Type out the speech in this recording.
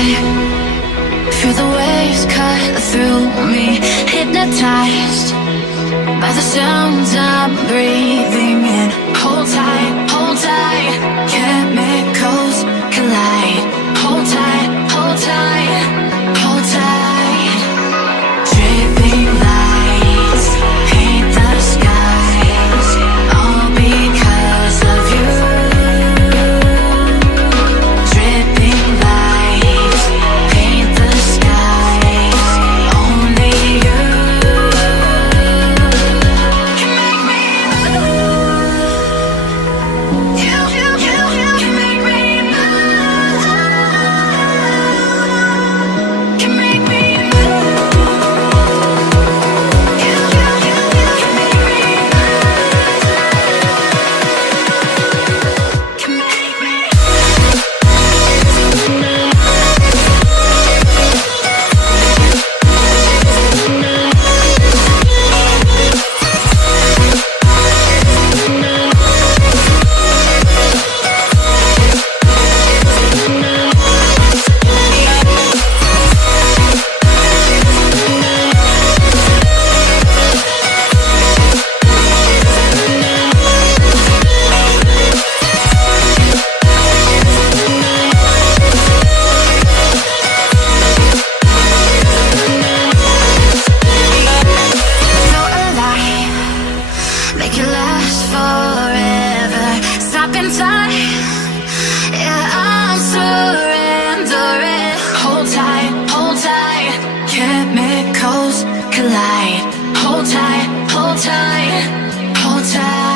high. Feel the waves cut through me, hypnotized by the sounds I'm breathing in. Hold tight, chemicals collide. Hold tight, hold tight, hold tight. Dripping lights paint the skies, all because of you. Dripping lights paint the skies, only you can make me move. You can make me move. Can make me move. You can make me move. Can make me. Feel alive, make it last forever. Stop in time, yeah, I'm surrendering. Hold tight, chemicals collide. Hold tight, hold tight, hold tight.